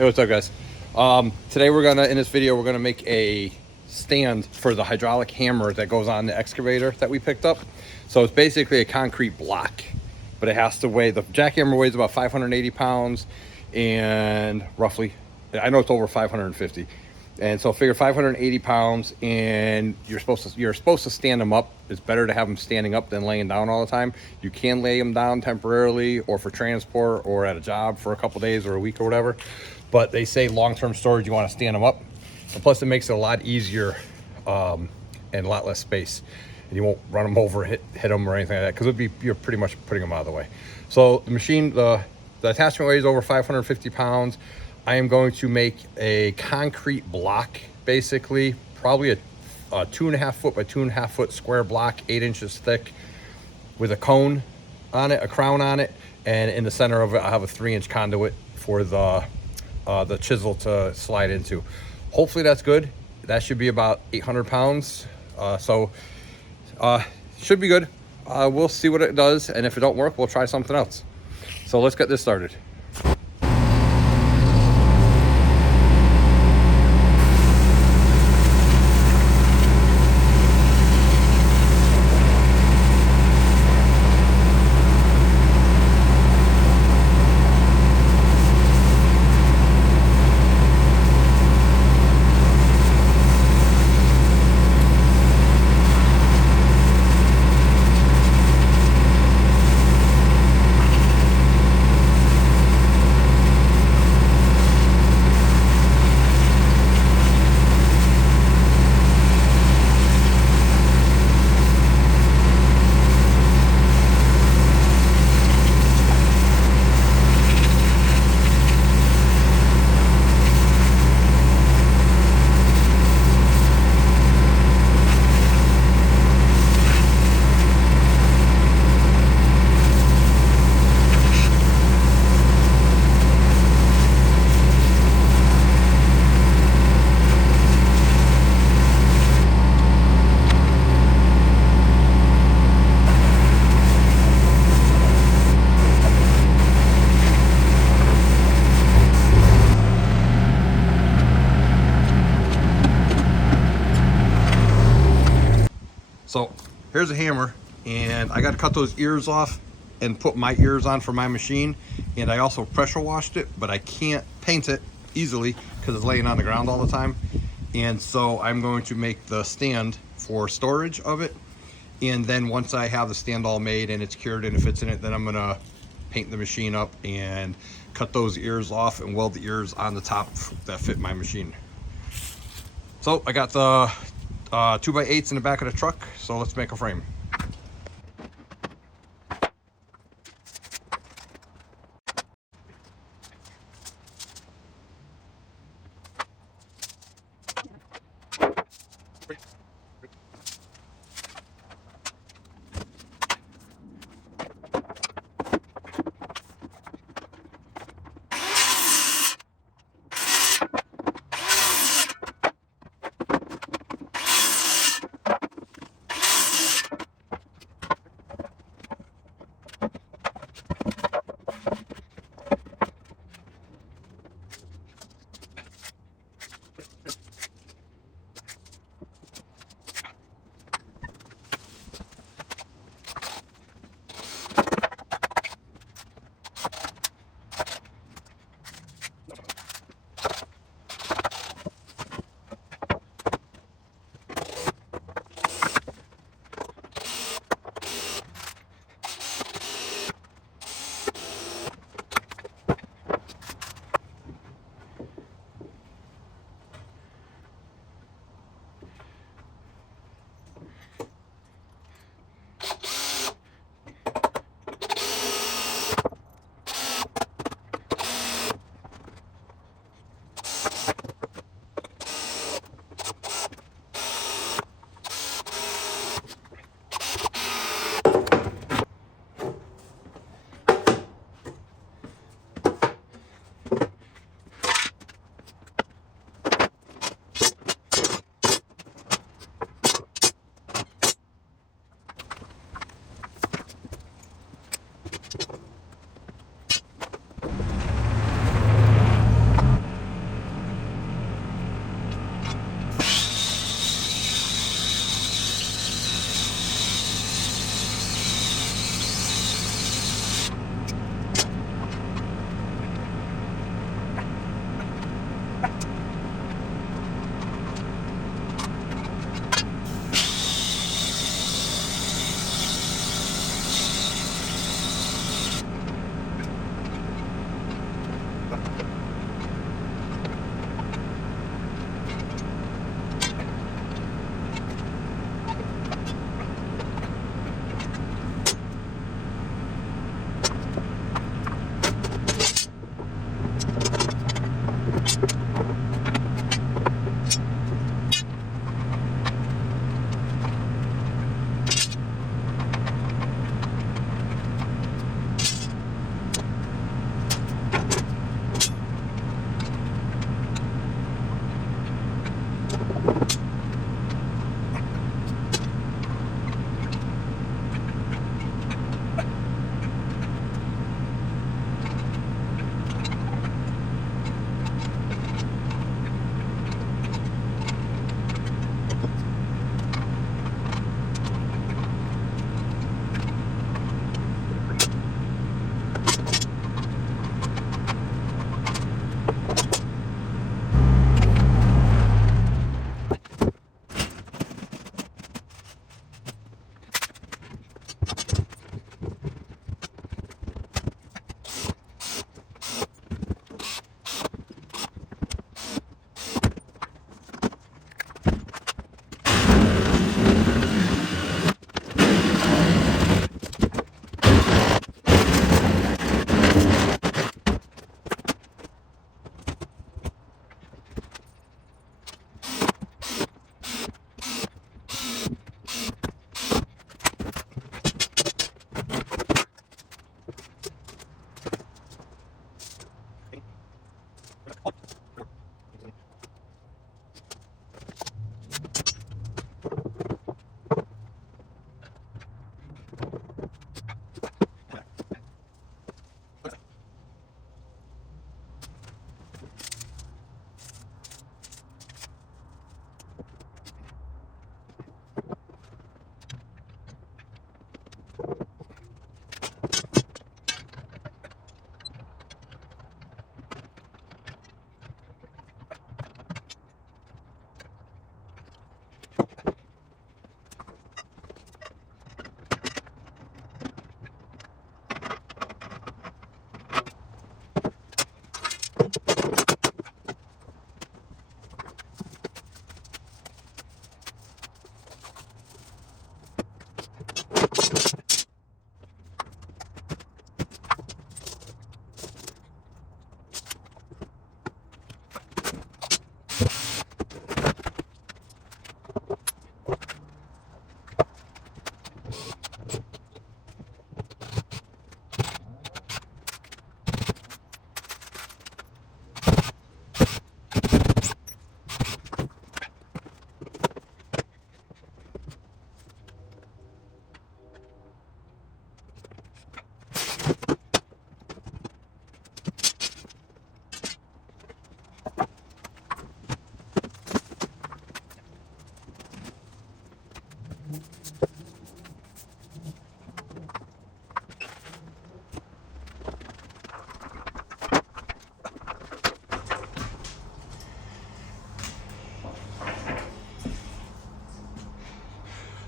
Hey, what's up, guys? Today in this video, we're gonna make a stand for the hydraulic hammer that goes on the excavator that we picked up. So it's basically a concrete block, but it has to weigh, the jackhammer weighs about 580 pounds and roughly, I know it's over 550. And so figure 580 pounds, and you're supposed to stand them up. It's better to have them standing up than laying down all the time. You can lay them down temporarily or for transport or at a job for a couple days or a week or whatever. But they say long-term storage, you want to stand them up. And plus it makes it a lot easier and a lot less space. And you won't run them over, hit them or anything like that, because you're pretty much putting them out of the way. So the machine, the attachment weighs over 550 pounds. I am going to make a concrete block, basically, probably a 2.5 foot by 2.5 foot square block, 8 inches thick, with a cone on it, a crown on it, and in the center of it, I have a 3-inch conduit for the chisel to slide into. Hopefully that's good. That should be about 800 pounds. Should be good. We'll see what it does, and if it don't work, we'll try something else. So let's get this started. So here's a hammer, and I got to cut those ears off and put my ears on for my machine. And I also pressure washed it, but I can't paint it easily because it's laying on the ground all the time. And so I'm going to make the stand for storage of it. And then once I have the stand all made and it's cured and it fits in it, then I'm gonna paint the machine up and cut those ears off and weld the ears on the top that fit my machine. So I got the 2x8s in the back of the truck, so let's make a frame.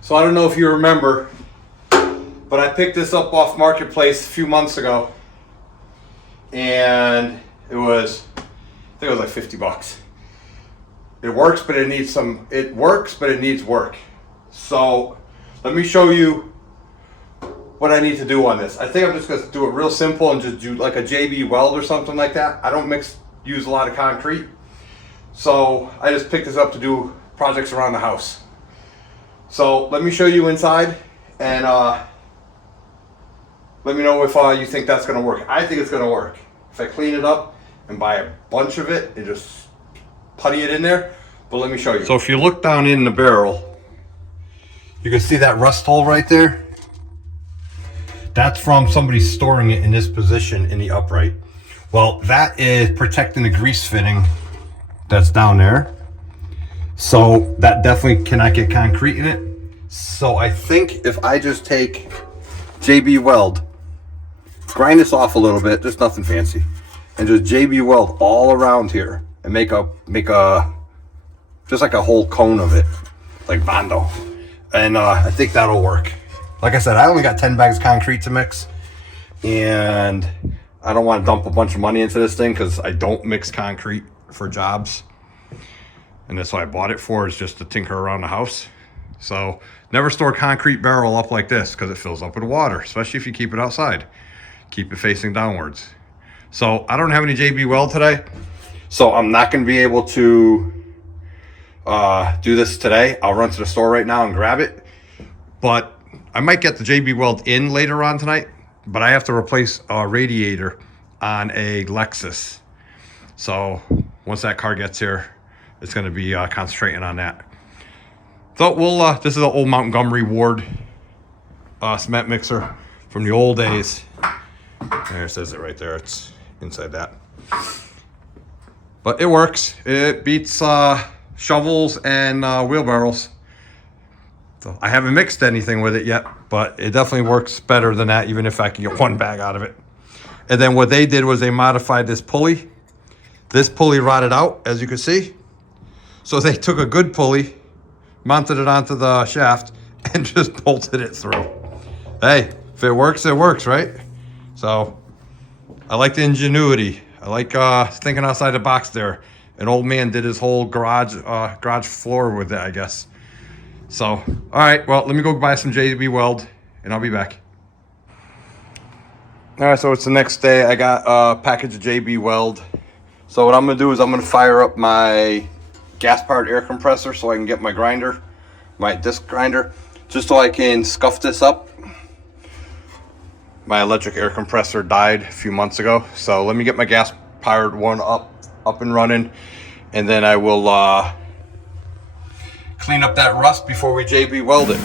So I don't know if you remember, but I picked this up off Marketplace a few months ago, and it was, I think it was like 50 bucks. It works, but it needs work. So let me show you what I need to do on this. I think I'm just gonna do it real simple and just do like a JB Weld or something like that. I don't use a lot of concrete. So I just picked this up to do projects around the house. So let me show you inside, and let me know if you think that's gonna work. I think it's gonna work. If I clean it up and buy a bunch of it and just putty it in there, but let me show you. So if you look down in the barrel, you can see that rust hole right there. That's from somebody storing it in this position in the upright. Well, that is protecting the grease fitting that's down there. So that definitely cannot get concrete in it. So I think if I just take JB Weld, grind this off a little bit, just nothing fancy, and just JB Weld all around here and make a just like a whole cone of it, like Bondo. And I think that'll work. Like I said, I only got 10 bags of concrete to mix, and I don't want to dump a bunch of money into this thing because I don't mix concrete for jobs. And that's what I bought it for, is just to tinker around the house. So never store concrete barrel up like this because it fills up with water, especially if you keep it outside. Keep it facing downwards. So I don't have any JB Weld today, So I'm not going to be able to do this today. I'll run to the store right now and grab it. But I might get the JB Weld in later on tonight. But I have to replace a radiator on a Lexus. So once that car gets here, it's going to be concentrating on that. So we'll, this is an old Montgomery Ward cement mixer from the old days. There, it says it right there. It's inside that. But it works. It beats shovels and wheelbarrows. So I haven't mixed anything with it yet, but it definitely works better than that, even if I can get one bag out of it. And then what they did was they modified this pulley. This pulley rotted out, as you can see. So they took a good pulley, mounted it onto the shaft, and just bolted it through. Hey, if it works, right? So I like the ingenuity. I like thinking outside the box there. An old man did his whole garage floor with it, I guess. So, all right, well, let me go buy some JB Weld, and I'll be back. All right, so it's the next day. I got a package of JB Weld. So what I'm gonna do is I'm gonna fire up my gas-powered air compressor so I can get my grinder, my disc grinder, just so I can scuff this up. My electric air compressor died a few months ago, so let me get my gas-powered one up and running, and then I will clean up that rust before we JB Weld it.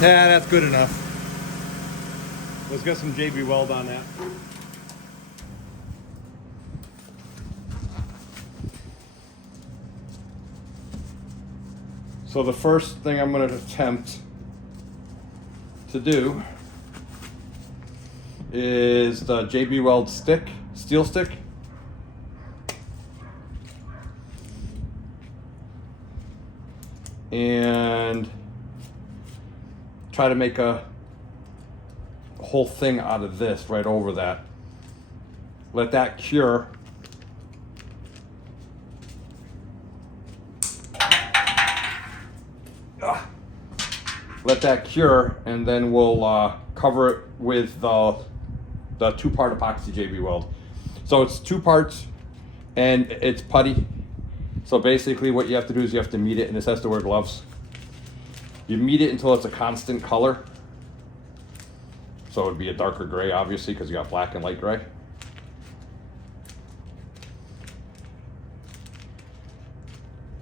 Yeah, that's good enough. Let's get some JB Weld on that. So the first thing I'm going to attempt to do is the JB Weld stick, steel stick. And try to make a whole thing out of this right over that. Let that cure. Let that cure, and then we'll cover it with the two-part epoxy JB Weld. So it's 2 parts, and it's putty. So basically what you have to do is you have to knead it, and this has to wear gloves. You knead it until it's a constant color. So it would be a darker gray, obviously, because you got black and light gray.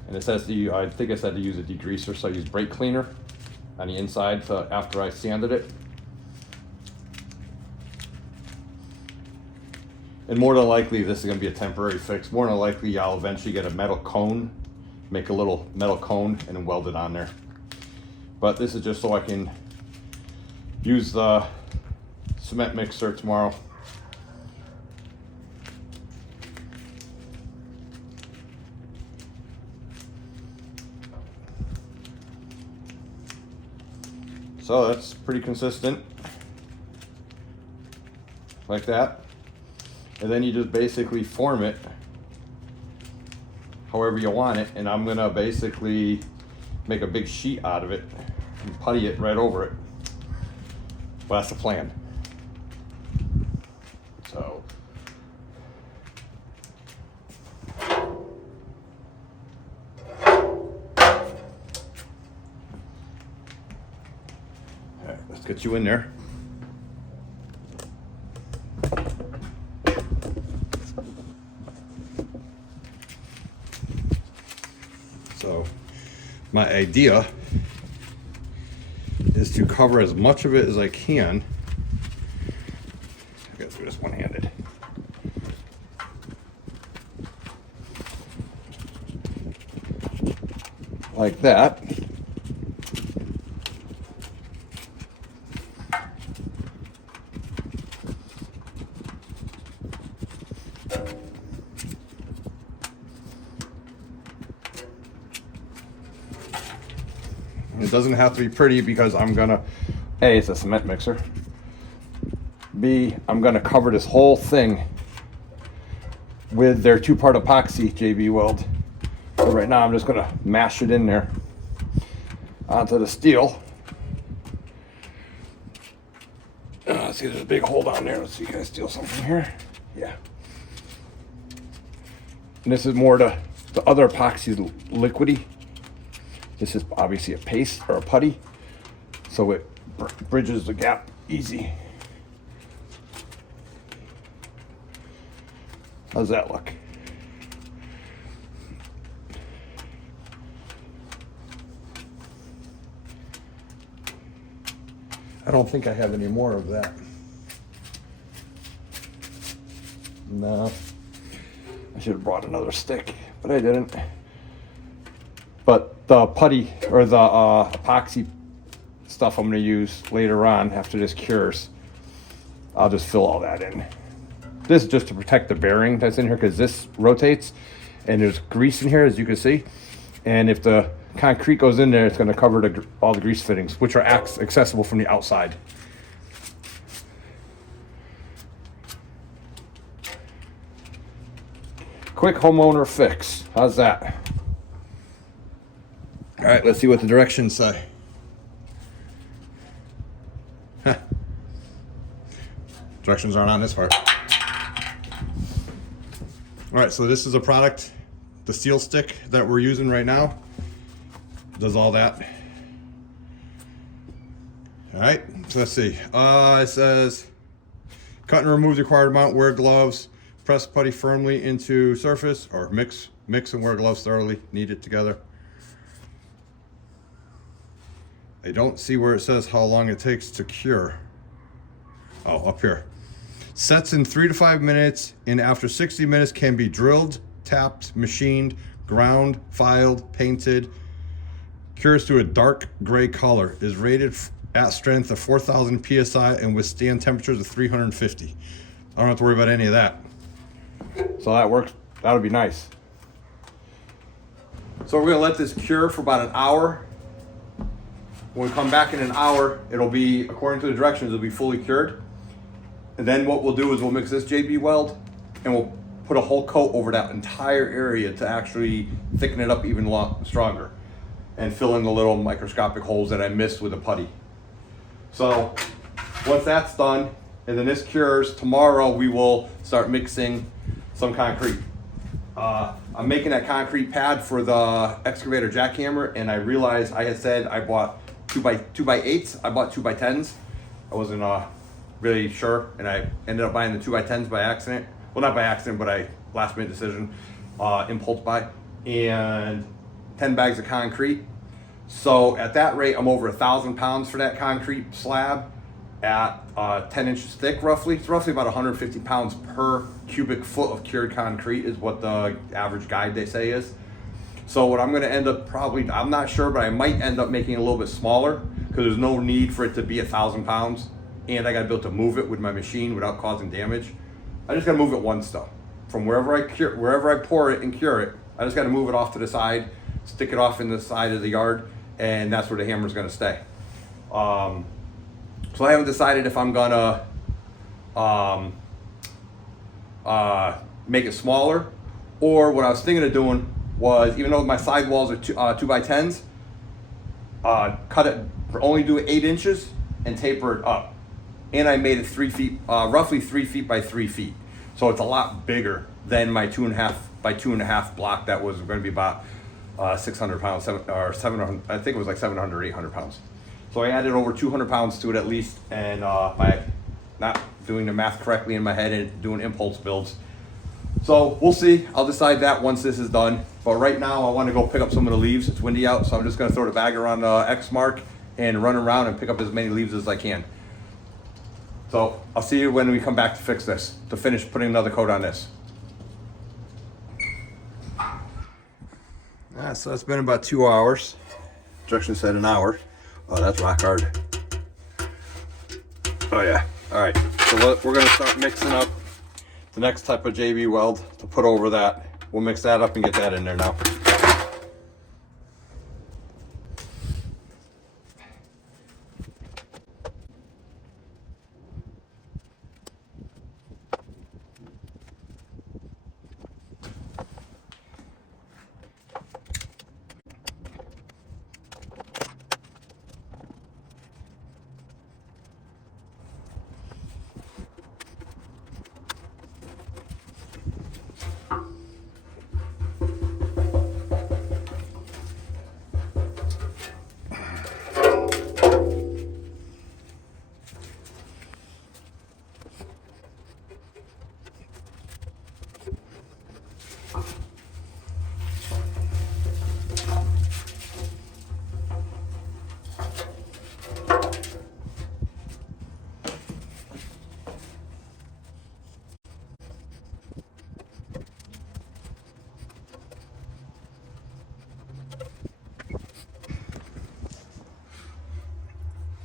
And it says I think I said to use a degreaser, so I use brake cleaner on the inside after I sanded it. And more than likely, this is going to be a temporary fix. More than likely, I'll eventually get a metal cone, make a little metal cone, and then weld it on there. But this is just so I can use the cement mixer tomorrow. So that's pretty consistent, like that. And then you just basically form it however you want it. And I'm gonna basically make a big sheet out of it and putty it right over it. Well, that's the plan. So all right, let's get you in there. So my idea is to cover as much of it as I can. I gotta do this one-handed. Like that. It doesn't have to be pretty because I'm gonna, A, it's a cement mixer. B, I'm gonna cover this whole thing with their 2-part epoxy JB Weld. So right now I'm just gonna mash it in there onto the steel. See, there's a big hole down there. Let's see, can I steal something from here? Yeah. And this is more the other epoxy liquidy. This is obviously a paste or a putty, so it bridges the gap easy. How's that look? I don't think I have any more of that. No. I should have brought another stick, but I didn't. But the putty or the epoxy stuff I'm going to use later on after this cures, I'll just fill all that in. This is just to protect the bearing that's in here because this rotates and there's grease in here, as you can see. And if the concrete goes in there, it's going to cover all the grease fittings, which are accessible from the outside. Quick homeowner fix. How's that? All right, let's see what the directions say. Huh. Directions aren't on this part. All right, so this is a product, the steel stick that we're using right now. Does all that. All right, so let's see. It says, cut and remove the required amount, wear gloves, press putty firmly into surface, or mix and wear gloves thoroughly, knead it together. I don't see where it says how long it takes to cure. Oh, up here. Sets in 3 to 5 minutes, and after 60 minutes can be drilled, tapped, machined, ground, filed, painted. Cures to a dark gray color. Is rated at strength of 4,000 PSI and withstand temperatures of 350. I don't have to worry about any of that. So that works. That'll be nice. So we're gonna let this cure for about an hour. When we come back in an hour, it'll be, according to the directions, it'll be fully cured. And then what we'll do is we'll mix this JB Weld and we'll put a whole coat over that entire area to actually thicken it up even stronger and fill in the little microscopic holes that I missed with the putty. So once that's done, and then this cures, tomorrow we will start mixing some concrete. I'm making that concrete pad for the excavator jackhammer, and I realized I had said I bought 2x8s. I bought 2x10s. I wasn't really sure, and I ended up buying the 2x10s by accident. Well, not by accident, but I last minute decision, impulse buy, and 10 bags of concrete. So at that rate, I'm over 1,000 pounds for that concrete slab at 10 inches thick, roughly. It's roughly about 150 pounds per cubic foot of cured concrete is what the average guide they say is. So what I'm gonna end up probably, I'm not sure, but I might end up making it a little bit smaller because there's no need for it to be 1,000 pounds. And I gotta be able to move it with my machine without causing damage. I just gotta move it once though. From wherever I pour it and cure it, I just gotta move it off to the side, stick it off in the side of the yard, and that's where the hammer's gonna stay. So I haven't decided if I'm gonna make it smaller, or what I was thinking of doing was, even though my side walls are 2x10s, cut it, only do it 8 inches and taper it up. And I made it 3 feet, roughly 3 feet by 3 feet. So it's a lot bigger than my 2.5 by 2.5 block that was going to be about 600 pounds, or 700, I think it was like 700 or 800 pounds. So I added over 200 pounds to it at least, and by not doing the math correctly in my head and doing impulse builds, So we'll see. I'll decide that once this is done. But right now I want to go pick up some of the leaves. It's windy out, so I'm just going to throw the bag around X mark and run around and pick up as many leaves as I can. So I'll see you when we come back to fix this, to finish putting another coat on this. Yeah, so it's been about 2 hours. Instructions said an hour. Oh, that's rock hard. Oh yeah. All right. So we're gonna start mixing up the next type of JB Weld to put over that. We'll mix that up and get that in there now.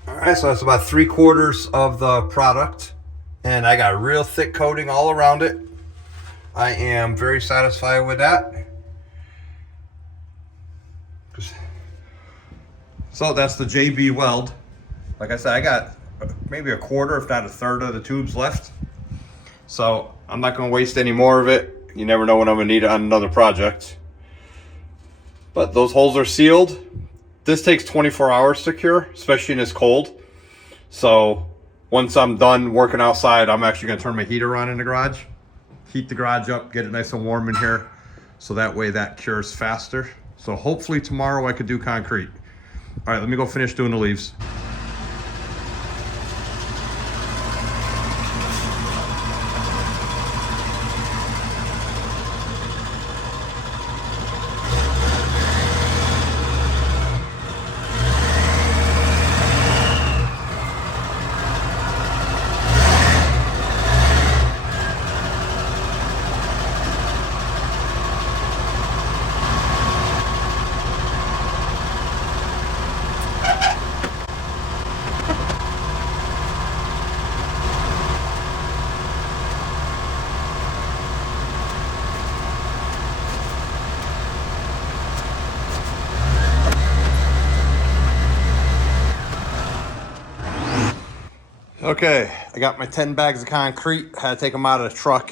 All right, so that's about 3/4 of the product, and I got a real thick coating all around it. I am very satisfied with that. So that's the JB Weld. Like I said, I got maybe 1/4, if not 1/3 of the tubes left. So I'm not gonna waste any more of it. You never know when I'm gonna need it on another project. But those holes are sealed. This takes 24 hours to cure, especially in this cold. So once I'm done working outside, I'm actually gonna turn my heater on in the garage, heat the garage up, get it nice and warm in here, so that way that cures faster. So hopefully tomorrow I could do concrete. All right, let me go finish doing the leaves. Okay, I got my 10 bags of concrete. Had to take them out of the truck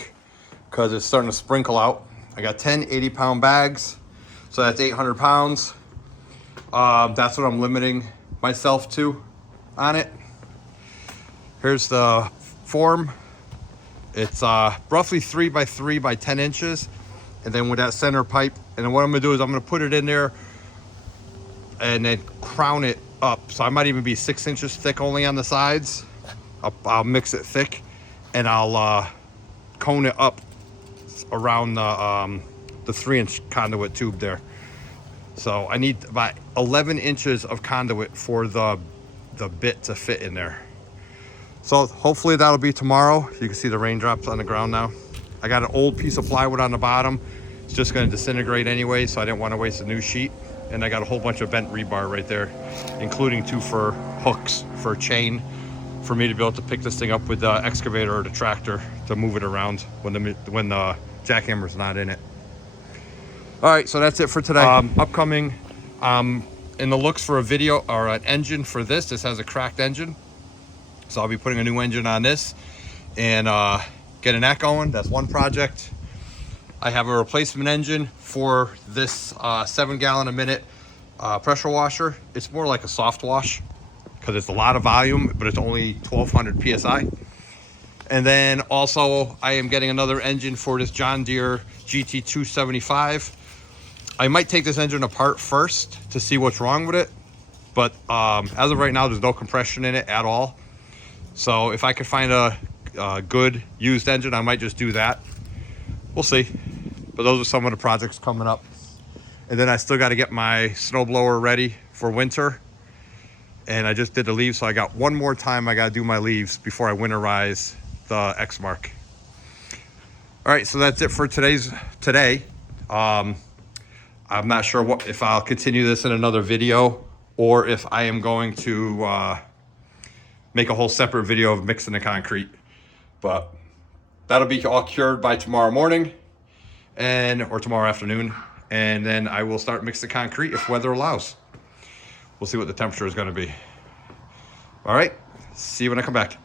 because it's starting to sprinkle out. I got 10 80-pound bags, so that's 800 pounds. That's what I'm limiting myself to on it. Here's the form. It's roughly 3 by 3 by 10 inches. And then with that center pipe, and then what I'm gonna do is I'm gonna put it in there and then crown it up. So I might even be 6 inches thick only on the sides. I'll mix it thick, and I'll cone it up around the 3-inch conduit tube there. So I need about 11 inches of conduit for the bit to fit in there. So hopefully that'll be tomorrow. You can see the raindrops on the ground now. I got an old piece of plywood on the bottom. It's just going to disintegrate anyway, so I didn't want to waste a new sheet. And I got a whole bunch of bent rebar right there, including 2 for hooks for a chain, for me to be able to pick this thing up with the excavator or the tractor to move it around when the jackhammer's not in it. All right, so that's it for today. Upcoming, in the looks for a video or an engine for this. This has a cracked engine, so I'll be putting a new engine on this and getting that going. That's one project. I have a replacement engine for this 7 gallon a minute pressure washer. It's more like a soft wash because it's a lot of volume, but it's only 1200 psi. And then also I am getting another engine for this John Deere GT275. I might take this engine apart first to see what's wrong with it, but as of right now, there's no compression in it at all. So if I could find a good used engine, I might just do that. we'll see. But those are some of the projects coming up. And then I still got to get my snowblower ready for winter. And I just did the leaves, so I got one more time I got to do my leaves before I winterize the X-Mark. All right, so that's it for today. I'm not sure if I'll continue this in another video or if I am going to make a whole separate video of mixing the concrete. But that'll be all cured by tomorrow morning or tomorrow afternoon. And then I will start mixing the concrete if weather allows. We'll see what the temperature is going to be. All right, see you when I come back.